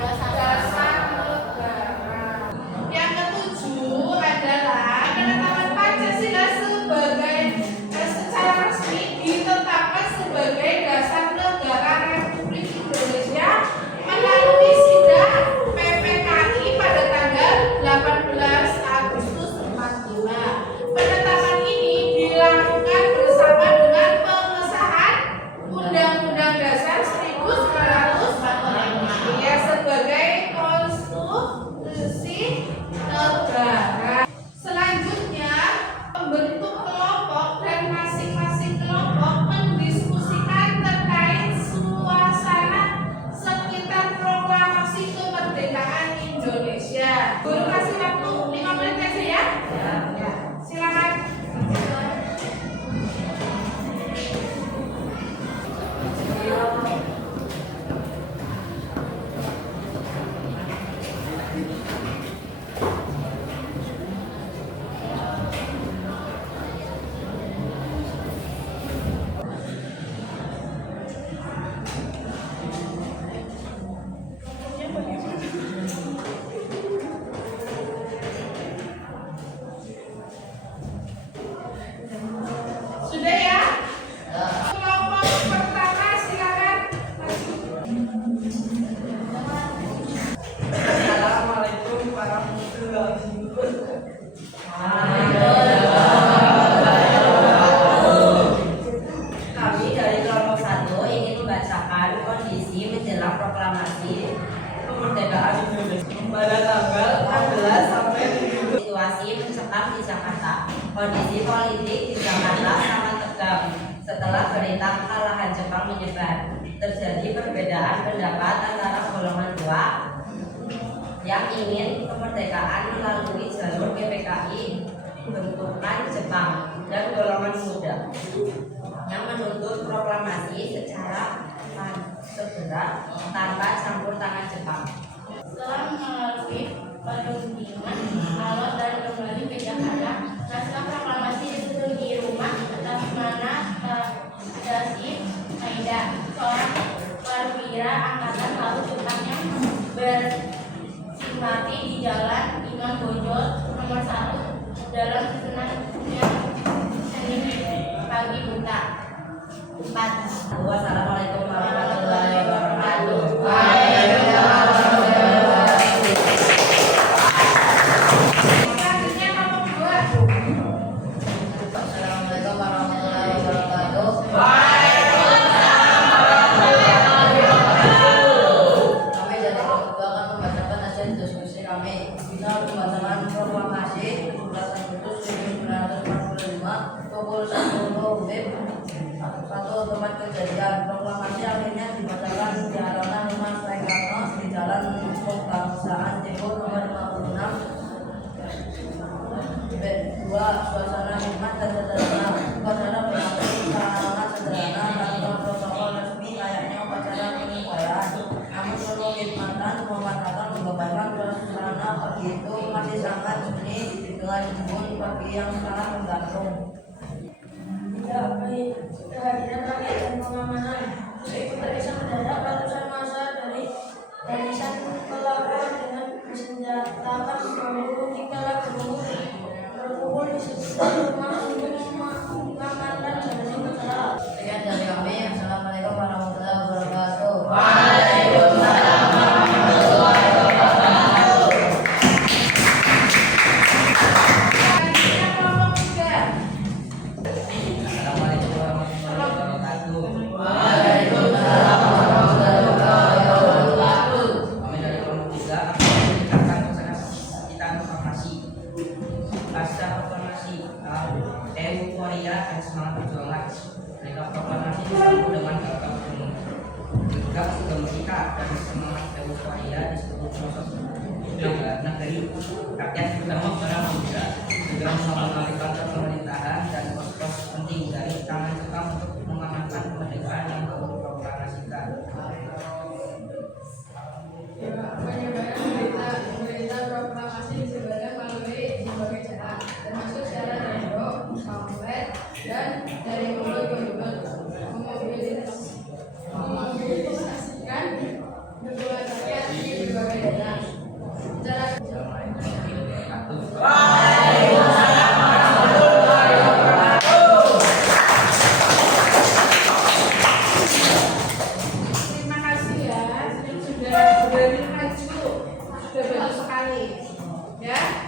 dasar negara. Yang ketujuh adalah penetapan Pancasila sebagai secara resmi ditetapkan sebagai dasar negara Republik Indonesia melalui sidang PPKI pada tanggal 18 Agustus 45. Penetapan ini dilakukan bersama dengan pengesahan Undang-Undang Dasar 1945 ya, sebagai konstitusi negara. Selanjutnya, membentuk kelompok dan masing-masing kelompok mendiskusikan terkait suasana sekitar proklamasi kemerdekaan Indonesia. Guru kasih waktu 5 menit aja ya. Ya, silakan. Sudah ya? Kelompok pertama silakan maju. Assalamualaikum warahmatullahi wabarakatuh. Kami dari kelompok 1 ingin membacakan kondisi menjelang proklamasi kemerdekaan Indonesia pada tanggal 14 sampai 17. Situasi mencekam di Jakarta. Kondisi politik di Jakarta sangat tegang setelah berita kekalahan Jepang menyebar. Terjadi perbedaan pendapat antara golongan tua yang ingin kemerdekaan melalui jalur PPKI bentukan Jepang dan golongan muda yang menuntut proklamasi secara segera tanpa campur tangan Jepang. Setelah melalui perundingan alot dan kembali ke Jakarta, naskah proklamasi disusun di rumah atas mana Dasim Maida, seorang perwira angkatan laut Jepang yang bersimpati di Jalan Imam Bonjol nomor 1 dalam susunannya Senin pagi buta. 4. Wassalamualaikum warahmatullahi wabarakatuh. Selanjutnya kelompok 2. Assalamualaikum warahmatullahi wabarakatuh. Kami dari kelompok 2 akan membacakan hasil diskusi kami. Kita membacakan proklamasi 17 Agustus 1945 pukul 10 WIB. Satu tempat kejadian. Proklamasi akhirnya dibacakan di halaman rumah Soekarno di Jalan Kebangsaan Ceko nomor 56. Dua, suasana hikmat dan sederhana. Upacara berlangsung sangat sederhana tanpa protokol resmi layaknya upacara penyesuaian. Namun perlu khidmatan memanfaatkan menggambarkan suasana pagi itu masih sangat sunyi dengan embun pagi yang sangat menggantung. Kehadiran rakyat dan pengamanan meskipun terkesan mendadak, ratusan massa dari barisan pelapor dengan bersenjatakan bambu hingga berkumpul di sekitar rumah untuk mengamankan jalannya upacara. Sekian dari kami. Assalamualaikum warahmatullahi wabarakatuh. Waalaikumsalam warahmatullahi wabarakatuh. Selanjutnya kelompok 3. Assalamualaikum warahmatullahi wabarakatuh. Waalaikumsalam warahmatullahi wabarakatuh. Kami dari kelompok 3 akan menceritakan kita proklamasi. Pasca proklamasi, euforia dan semangat perjuangan. Mereka proklamasi disambut dengan gagah penuh gegap gembira dan semangat euforia disebut sosok negeri rakyat terutama para pemuda segera mengambil kantor pemerintahan dan pos-pos penting dari tangan Jepang untuk mengamankan kemerdekaan yang baru proklamasikan. Penyebaran berita proklamasi disebarkan melalui berbagai cara, termasuk secara radio, pamflet, dan dari mulut ke mulut, memobilisasikan dukungan rakyat di kali. Ya.